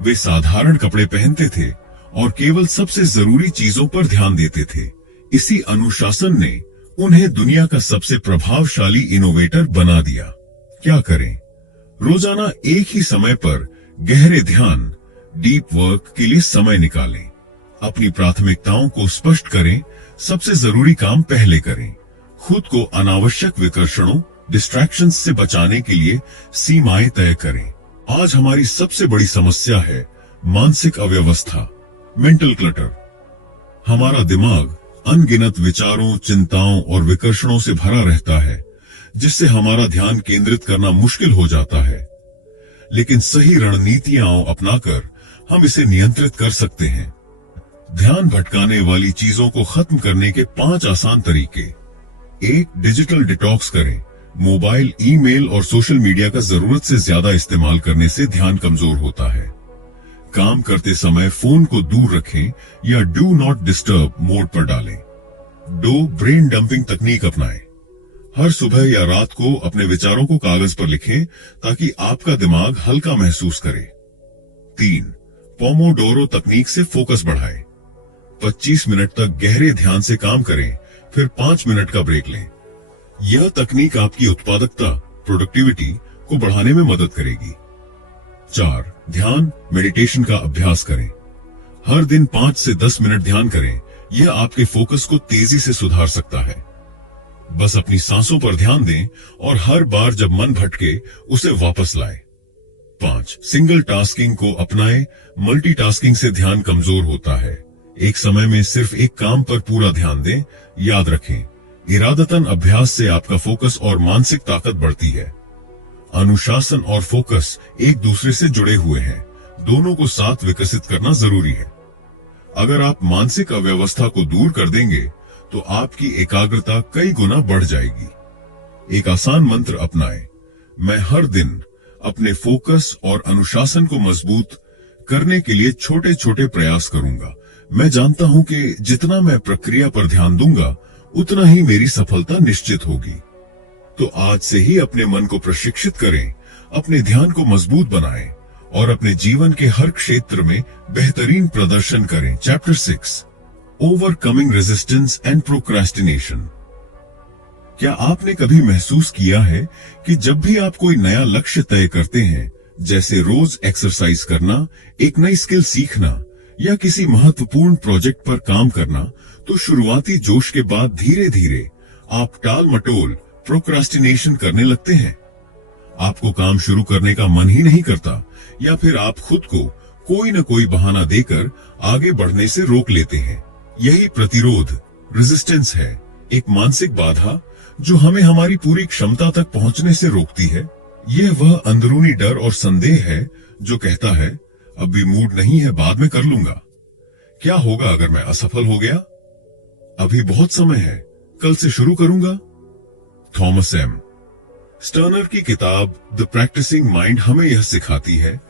वे साधारण कपड़े पहनते थे और केवल सबसे जरूरी चीजों पर ध्यान देते थे। इसी अनुशासन ने उन्हें दुनिया का सबसे प्रभावशाली इनोवेटर बना दिया। क्या करें? रोजाना एक ही समय पर गहरे ध्यान, डीप वर्क के लिए समय निकालें। अपनी प्राथमिकताओं को स्पष्ट करें। सबसे जरूरी काम पहले करें। खुद को अनावश्यक विकर्षणों, डिस्ट्रैक्शंस से बचाने के लिए सीमाएं तय करें। आज हमारी सबसे बड़ी समस्या है मानसिक अव्यवस्था, मेंटल क्लटर। हमारा दिमाग अनगिनत विचारों, चिंताओं और विकर्षणों से भरा रहता है, जिससे हमारा ध्यान केंद्रित करना मुश्किल हो जाता है। लेकिन सही रणनीतियां अपनाकर हम इसे नियंत्रित कर सकते हैं। ध्यान भटकाने वाली चीजों को खत्म करने के 5 आसान तरीके। 1. डिजिटल डिटॉक्स करें। मोबाइल, ईमेल और सोशल मीडिया का जरूरत से ज्यादा इस्तेमाल करने से ध्यान कमजोर होता है। काम करते समय फोन को दूर रखें या डू नॉट डिस्टर्ब मोड पर डालें। 2. ब्रेन डंपिंग तकनीक अपनाएं। हर सुबह या रात को अपने विचारों को कागज पर लिखें ताकि आपका दिमाग हल्का महसूस करे। 3. पोमोडोरो तकनीक से फोकस बढ़ाएं। 25 मिनट तक गहरे ध्यान से काम करें, फिर 5 मिनट का ब्रेक लें। यह तकनीक आपकी उत्पादकता, प्रोडक्टिविटी को बढ़ाने में मदद करेगी। 4. ध्यान, मेडिटेशन का अभ्यास करें। हर दिन 5 से 10 मिनट ध्यान करें। यह आपके फोकस को तेजी से सुधार सकता है। बस अपनी सांसों पर ध्यान दें और हर बार जब मन भटके उसे वापस लाएं। 5. सिंगल टास्किंग को अपनाएं। मल्टीटास्किंग से ध्यान कमजोर होता है। एक समय में सिर्फ एक काम पर पूरा ध्यान दें। याद रखें, इरादतन अभ्यास से आपका फोकस और मानसिक ताकत बढ़ती है। अनुशासन और फोकस एक दूसरे से जुड़े हुए हैं। दोनों को साथ विकसित करना जरूरी है। अगर आप मानसिक अव्यवस्था को दूर कर देंगे, तो आपकी एकाग्रता कई गुना बढ़ जाएगी। एक आसान मंत्र अपनाएं। मैं हर दिन अपने फोकस और अनुशासन को मजबूत करने के लिए छोटे छोटे प्रयास करूंगा। मैं जानता हूं कि जितना मैं प्रक्रिया पर ध्यान दूंगा, उतना ही मेरी सफलता निश्चित होगी। तो आज से ही अपने मन को प्रशिक्षित करें, अपने ध्यान को मजबूत बनाएं और अपने जीवन के हर क्षेत्र में बेहतरीन प्रदर्शन करें। Chapter 6, overcoming resistance and procrastination. क्या आपने कभी महसूस किया है कि जब भी आप कोई नया लक्ष्य तय करते हैं, जैसे रोज एक्सरसाइज करना, एक नई स्किल सीखना या किसी महत्वपूर्ण प्रोजेक्ट पर काम करना, तो शुरुआती जोश के बाद धीरे धीरे आप टाल मटोल, प्रोक्रास्टिनेशन करने लगते हैं। आपको काम शुरू करने का मन ही नहीं करता, या फिर आप खुद को कोई न कोई बहाना देकर आगे बढ़ने से रोक लेते हैं। यही प्रतिरोध, रेजिस्टेंस है, एक मानसिक बाधा जो हमें हमारी पूरी क्षमता तक पहुंचने से रोकती है। यह वह अंदरूनी डर और संदेह है जो कहता है, अभी मूड नहीं है, बाद में कर लूंगा। क्या होगा अगर मैं असफल हो गया? अभी बहुत समय है, कल से शुरू करूंगा। थॉमस एम स्टर्नर की किताब द प्रैक्टिसिंग माइंड हमें यह सिखाती है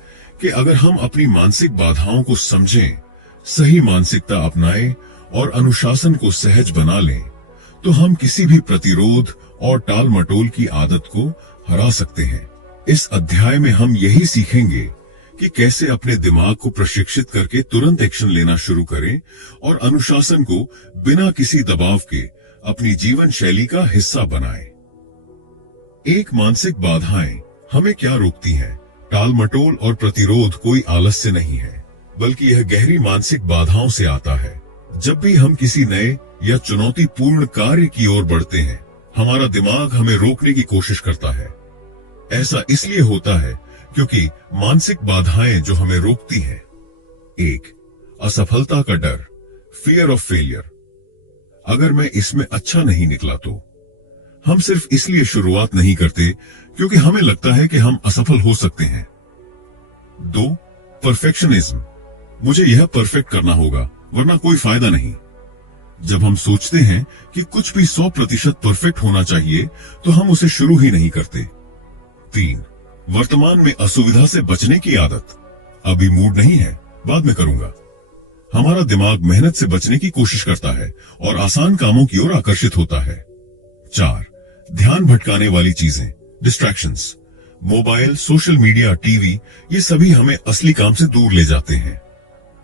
कि अगर हम अपनी मानसिक बाधाओं को समझें, सही मानसिकता अपनाएं और अनुशासन को सहज बना लें, तो हम किसी भी प्रतिरोध और टाल मटोल की आदत को हरा सकते हैं। इस अध्याय में हम यही सीखेंगे कि कैसे अपने दिमाग को प्रशिक्षित करके तुरंत एक्शन लेना शुरू करें और अनुशासन को बिना किसी दबाव के अपनी जीवन शैली का हिस्सा बनाएं। एक मानसिक बाधाएं हमें क्या रोकती हैं? टाल मटोल और प्रतिरोध कोई आलस्य नहीं है, बल्कि यह गहरी मानसिक बाधाओं से आता है। जब भी हम किसी नए या चुनौतीपूर्ण कार्य की ओर बढ़ते हैं, हमारा दिमाग हमें रोकने की कोशिश करता है। ऐसा इसलिए होता है क्योंकि मानसिक बाधाएं जो हमें रोकती हैं। 1. असफलता का डर, फियर ऑफ फेलियर। अगर मैं इसमें अच्छा नहीं निकला तो हम सिर्फ इसलिए शुरुआत नहीं करते क्योंकि हमें लगता है कि हम असफल हो सकते हैं। 2. परफेक्शनिज्म, मुझे यह परफेक्ट करना होगा वरना कोई फायदा नहीं। जब हम सोचते हैं कि कुछ भी 100% परफेक्ट होना चाहिए तो हम उसे शुरू ही नहीं करते। 3. वर्तमान में असुविधा से बचने की आदत, अभी मूड नहीं है, बाद में करूंगा। हमारा दिमाग मेहनत से बचने की कोशिश करता है और आसान कामों की ओर आकर्षित होता है। 4. ध्यान भटकाने वाली चीजें, distractions. Mobile, social media, TV, ये सभी हमें असली काम से दूर ले जाते हैं।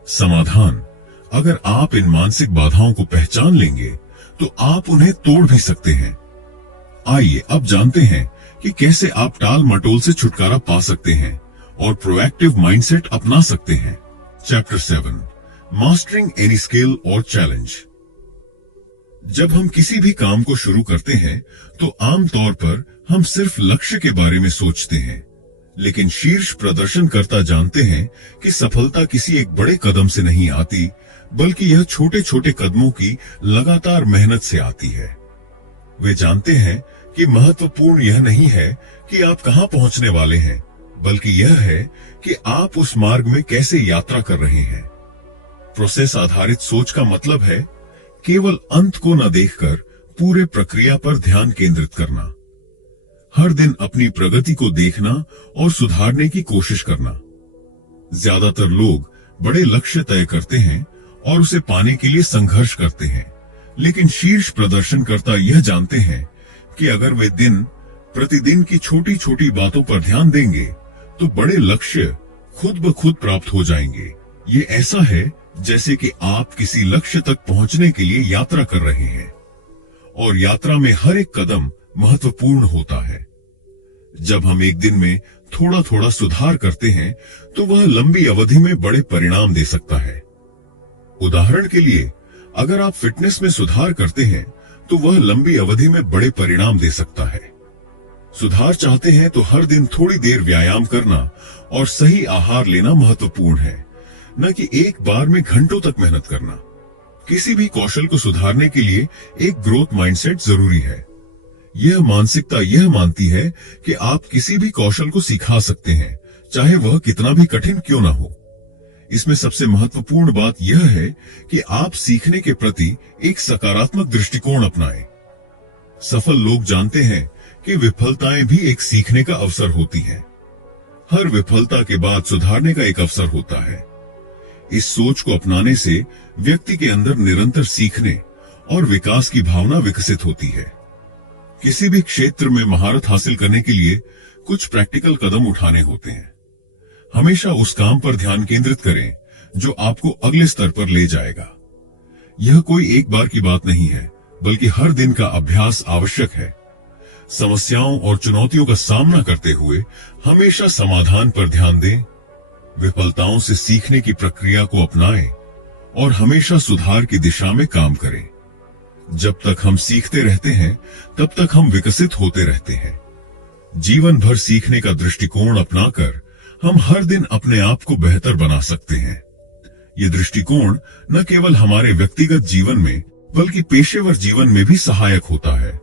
समाधान, अगर आप इन मानसिक बाधाओं को पहचान लेंगे तो आप उन्हें तोड़ भी सकते हैं। आइए अब जानते हैं कि कैसे आप टाल मटोल से छुटकारा पा सकते हैं और प्रोएक्टिव माइंडसेट अपना सकते हैं। चैप्टर 7, मास्टरिंग एनी स्किल और चैलेंज। जब हम किसी भी काम को शुरू करते हैं तो आमतौर पर हम सिर्फ लक्ष्य के बारे में सोचते हैं, लेकिन शीर्ष प्रदर्शनकर्ता जानते हैं कि सफलता किसी एक बड़े कदम से नहीं आती, बल्कि यह छोटे छोटे कदमों की लगातार मेहनत से आती है। वे जानते हैं कि महत्वपूर्ण यह नहीं है कि आप कहां पहुंचने वाले हैं, बल्कि यह है कि आप उस मार्ग में कैसे यात्रा कर रहे हैं। प्रोसेस आधारित सोच का मतलब है केवल अंत को न देखकर पूरे प्रक्रिया पर ध्यान केंद्रित करना। हर दिन अपनी प्रगति को देखना और सुधारने की कोशिश करना। ज्यादातर लोग बड़े लक्ष्य तय करते हैं और उसे पाने के लिए संघर्ष करते हैं, लेकिन शीर्ष प्रदर्शनकर्ता यह जानते हैं कि अगर वे दिन प्रतिदिन की छोटी छोटी बातों पर ध्यान देंगे तो बड़े लक्ष्य खुद ब खुद प्राप्त हो जाएंगे। ये ऐसा है जैसे कि आप किसी लक्ष्य तक पहुंचने के लिए यात्रा कर रहे हैं और यात्रा में हर एक कदम महत्वपूर्ण होता है। जब हम एक दिन में थोड़ा थोड़ा सुधार करते हैं तो वह लंबी अवधि में बड़े परिणाम दे सकता है। उदाहरण के लिए, अगर आप फिटनेस में सुधार करते हैं तो वह लंबी अवधि में बड़े परिणाम दे सकता है। सुधार चाहते हैं तो हर दिन थोड़ी देर व्यायाम करना और सही आहार लेना महत्वपूर्ण है, न कि एक बार में घंटों तक मेहनत करना। किसी भी कौशल को सुधारने के लिए एक ग्रोथ माइंडसेट जरूरी है। यह मानसिकता यह मानती है कि आप किसी भी कौशल को सिखा सकते हैं, चाहे वह कितना भी कठिन क्यों ना हो। इसमें सबसे महत्वपूर्ण बात यह है कि आप सीखने के प्रति एक सकारात्मक दृष्टिकोण अपनाएं। सफल लोग जानते हैं कि विफलताएं भी एक सीखने का अवसर होती हैं। हर विफलता के बाद सुधारने का एक अवसर होता है। इस सोच को अपनाने से व्यक्ति के अंदर निरंतर सीखने और विकास की भावना विकसित होती है। किसी भी क्षेत्र में महारत हासिल करने के लिए कुछ प्रैक्टिकल कदम उठाने होते हैं। हमेशा उस काम पर ध्यान केंद्रित करें जो आपको अगले स्तर पर ले जाएगा। यह कोई एक बार की बात नहीं है, बल्कि हर दिन का अभ्यास आवश्यक है। समस्याओं और चुनौतियों का सामना करते हुए हमेशा समाधान पर ध्यान दें, विफलताओं से सीखने की प्रक्रिया को अपनाएं और हमेशा सुधार की दिशा में काम करें। जब तक हम सीखते रहते हैं, तब तक हम विकसित होते रहते हैं। जीवन भर सीखने का दृष्टिकोण अपनाकर हम हर दिन अपने आप को बेहतर बना सकते हैं। ये दृष्टिकोण न केवल हमारे व्यक्तिगत जीवन में, बल्कि पेशेवर जीवन में भी सहायक होता है।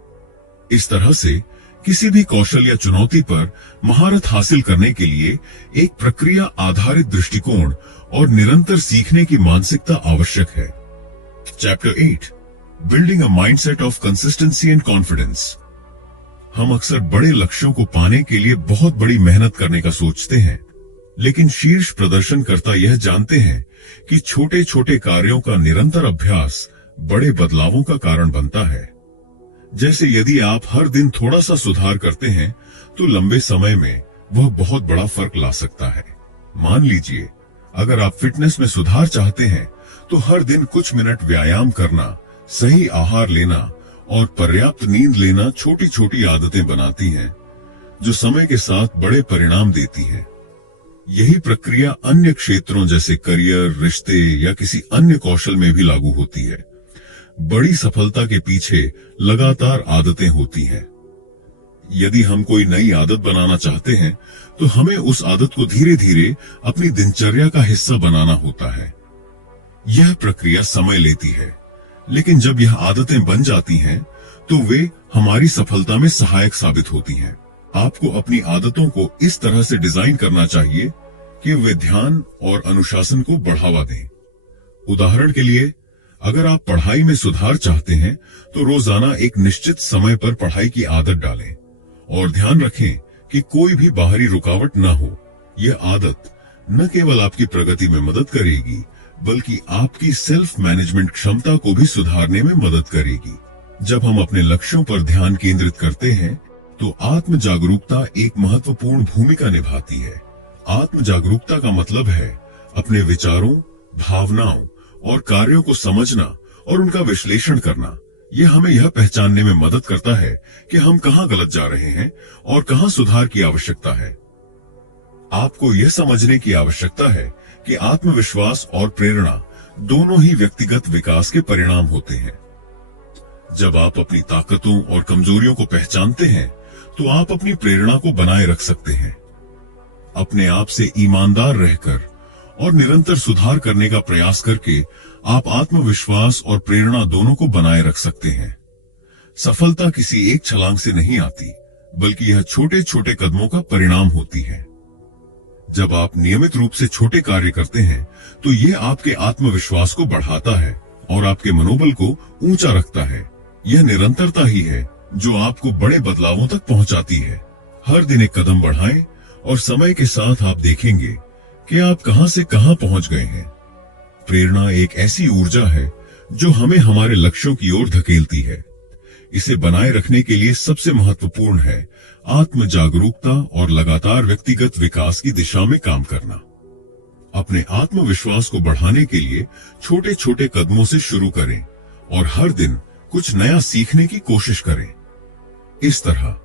इस तरह से किसी भी कौशल या चुनौती पर महारत हासिल करने के लिए एक प्रक्रिया आधारित दृष्टिकोण और निरंतर सीखने की मानसिकता आवश्यक है। Chapter 8, building a mindset of consistency and confidence. हम अक्सर बड़े लक्ष्यों को पाने के लिए बहुत बड़ी मेहनत करने का सोचते हैं, लेकिन शीर्ष प्रदर्शनकर्ता यह जानते हैं कि छोटे छोटे कार्यों का निरंतर अभ्यास बड़े बदलावों का कारण बनता है। जैसे यदि आप हर दिन थोड़ा सा सुधार करते हैं तो लंबे समय में वह बहुत बड़ा फर्क ला सकता है। मान लीजिए, अगर आप फिटनेस में सुधार चाहते हैं तो हर दिन कुछ मिनट व्यायाम करना, सही आहार लेना और पर्याप्त नींद लेना छोटी छोटी आदतें बनाती हैं जो समय के साथ बड़े परिणाम देती हैं। यही प्रक्रिया अन्य क्षेत्रों जैसे करियर, रिश्ते या किसी अन्य कौशल में भी लागू होती है। बड़ी सफलता के पीछे लगातार आदतें होती हैं। यदि हम कोई नई आदत बनाना चाहते हैं तो हमें उस आदत को धीरे धीरे अपनी दिनचर्या का हिस्सा बनाना होता है। यह प्रक्रिया समय लेती है, लेकिन जब यह आदतें बन जाती हैं तो वे हमारी सफलता में सहायक साबित होती हैं। आपको अपनी आदतों को इस तरह से डिजाइन करना चाहिए कि वे ध्यान और अनुशासन को बढ़ावा दें। उदाहरण के लिए, अगर आप पढ़ाई में सुधार चाहते हैं तो रोजाना एक निश्चित समय पर पढ़ाई की आदत डालें और ध्यान रखें कि कोई भी बाहरी रुकावट न हो। यह आदत न केवल आपकी प्रगति में मदद करेगी बल्कि आपकी सेल्फ मैनेजमेंट क्षमता को भी सुधारने में मदद करेगी। जब हम अपने लक्ष्यों पर ध्यान केंद्रित करते हैं तो आत्म जागरूकता एक महत्वपूर्ण भूमिका निभाती है। आत्म जागरूकता का मतलब है अपने विचारों, भावनाओं और कार्यों को समझना और उनका विश्लेषण करना। यह हमें यह पहचानने में मदद करता है कि हम कहां गलत जा रहे हैं और कहां सुधार की आवश्यकता है। आपको यह समझने की आवश्यकता है कि आत्मविश्वास और प्रेरणा दोनों ही व्यक्तिगत विकास के परिणाम होते हैं। जब आप अपनी ताकतों और कमजोरियों को पहचानते हैं तो आप अपनी प्रेरणा को बनाए रख सकते हैं। अपने आप से ईमानदार रहकर और निरंतर सुधार करने का प्रयास करके आप आत्मविश्वास और प्रेरणा दोनों को बनाए रख सकते हैं। सफलता किसी एक छलांग से नहीं आती, बल्कि यह छोटे छोटे कदमों का परिणाम होती है। जब आप नियमित रूप से छोटे कार्य करते हैं तो यह आपके आत्मविश्वास को बढ़ाता है और आपके मनोबल को ऊंचा रखता है। यह निरंतरता ही है जो आपको बड़े बदलावों तक पहुंचाती है। हर दिन एक कदम बढ़ाएं और समय के साथ आप देखेंगे कि आप कहां से कहां पहुंच गए हैं। प्रेरणा एक ऐसी ऊर्जा है जो हमें हमारे लक्ष्यों की ओर धकेलती है। इसे बनाए रखने के लिए सबसे महत्वपूर्ण है आत्म जागरूकता और लगातार व्यक्तिगत विकास की दिशा में काम करना। अपने आत्मविश्वास को बढ़ाने के लिए छोटे छोटे कदमों से शुरू करें और हर दिन कुछ नया सीखने की कोशिश करें। इस तरह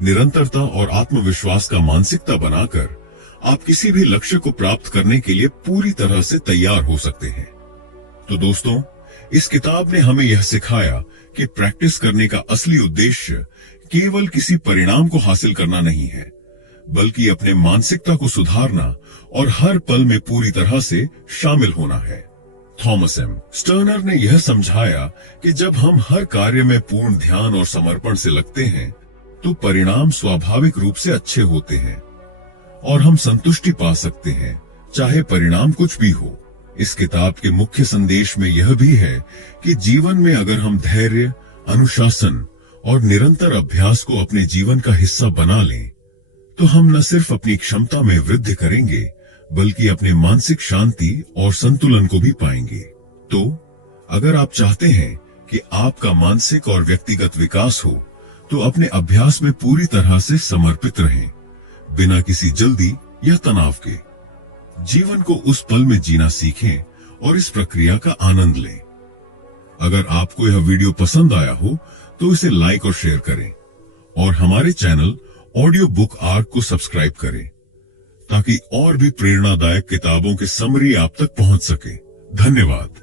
निरंतरता और आत्मविश्वास का मानसिकता बनाकर आप किसी भी लक्ष्य को प्राप्त करने के लिए पूरी तरह से तैयार हो सकते हैं। तो दोस्तों, इस किताब ने हमें यह सिखाया कि प्रैक्टिस करने का असली उद्देश्य केवल किसी परिणाम को हासिल करना नहीं है, बल्कि अपने मानसिकता को सुधारना और हर पल में पूरी तरह से शामिल होना है। थॉमस एम स्टर्नर ने यह समझाया कि जब हम हर कार्य में पूर्ण ध्यान और समर्पण से लगते हैं तो परिणाम स्वाभाविक रूप से अच्छे होते हैं और हम संतुष्टि पा सकते हैं, चाहे परिणाम कुछ भी हो। इस किताब के मुख्य संदेश में यह भी है कि जीवन में अगर हम धैर्य, अनुशासन और निरंतर अभ्यास को अपने जीवन का हिस्सा बना लें तो हम न सिर्फ अपनी क्षमता में वृद्धि करेंगे बल्कि अपने मानसिक शांति और संतुलन को भी पाएंगे। तो अगर आप चाहते हैं कि आपका मानसिक और व्यक्तिगत विकास हो तो अपने अभ्यास में पूरी तरह से समर्पित रहें, बिना किसी जल्दी या तनाव के। जीवन को उस पल में जीना सीखें और इस प्रक्रिया का आनंद लें। अगर आपको यह वीडियो पसंद आया हो तो इसे लाइक और शेयर करें और हमारे चैनल ऑडियो बुक आर्क को सब्सक्राइब करें ताकि और भी प्रेरणादायक किताबों के समरी आप तक पहुंच सके। धन्यवाद।